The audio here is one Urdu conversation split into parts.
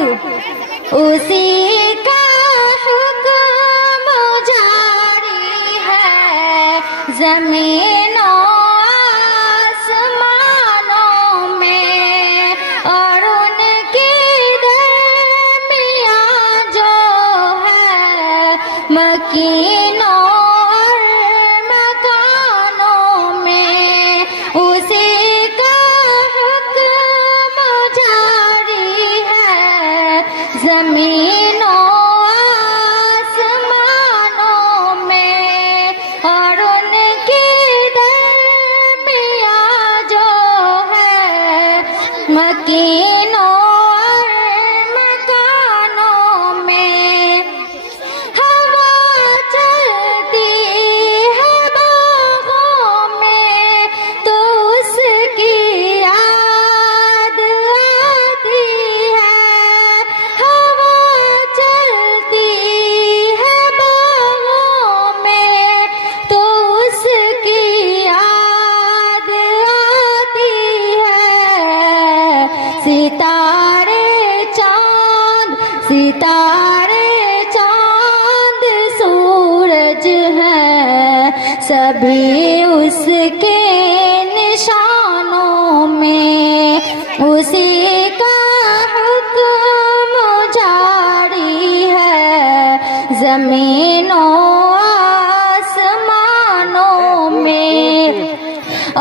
وبرکاتہ. اسی کا حکم جاری ہے زمین و آسمانوں میں، اور ان کے درمیان جو ہے مکینوں اور مکانوں میں، اسی کا حکم جاری ہے زمین و آسمانوں میں، اور ان کے درمیان جو ہے مکینوں اور مکانوں میں. ہوا چلتی ہے باغوں میں تو اس کی یاد آتی ہے. ہوا چلتی ہے باغوں میں تو اس کی یاد آتی ہے. ستارے چاند سورج ہیں سبھی اس کے نشانوں میں، اسی کا حکم جاری ہے زمین و آسمانوں میں،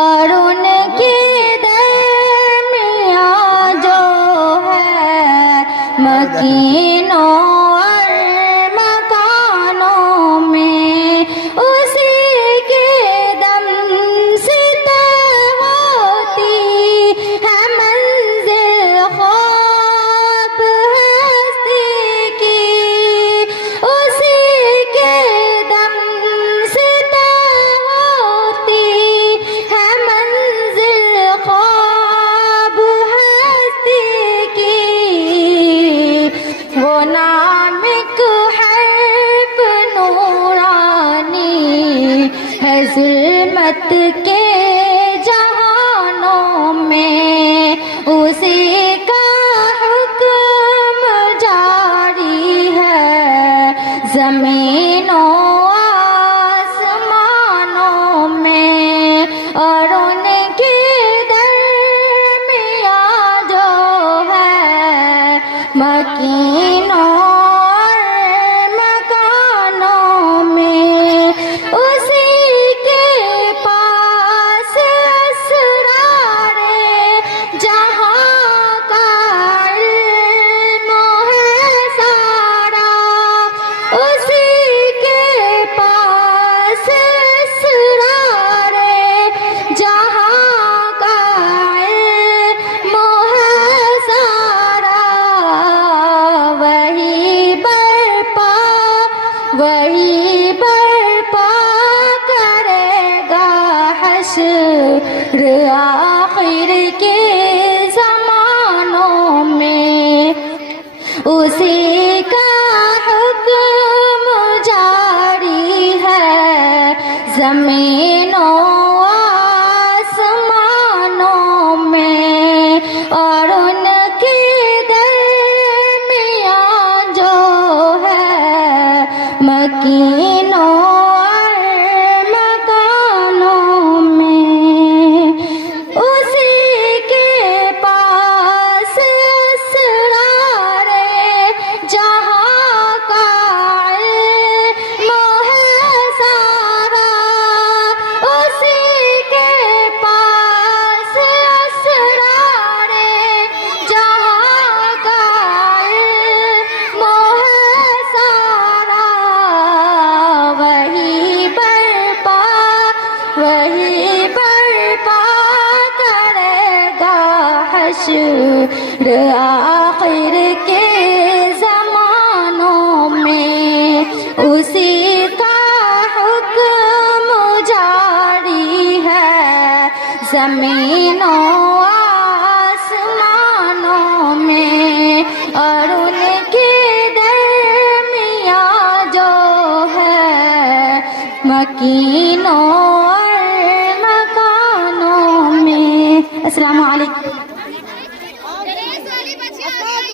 اور ان کے درمیان جو ہے مکینوں اور مکانوں میں، اسی کے دم سے طے ہوتی ہے منزل خواب ہستی کی. اسی کے دم سے طے ہوتی ہے منزل خواب ہستی کی. وہ نام ایک حرف نورانی ہے ظلمت کے جہانوں میں، اسی کا حکم جاری ہے زمین و آسمانوں میں، اور ان کے درمیان جو ہے مکینوں اور مکانوں میں، اسی کے پاس اسرار جہاں کا علم ہے سارا. اسی کے پاس اسرار جہاں کا علم ہے سارا. وہی برپا کرے گا حشر آخر کے زمانوں میں، اسی کا حکم جاری ہے زمین و آسمانوں میں، اور ان کے درمیان جو ہے مکینوں اور مکانوں میں، اسی کے پاس اسرار جہاں کا علم ہے سارا. اسی کے پاس اسرار جہاں کا علم ہے سارا. وہی برپا کرے گا حشر آخر کے زمانوں میں، اسی کا حکم جاری ہے زمین و آسمانوں میں، اور ان کے درمیان جو ہے مکینوں اور مکانوں میں. السلام علیکم.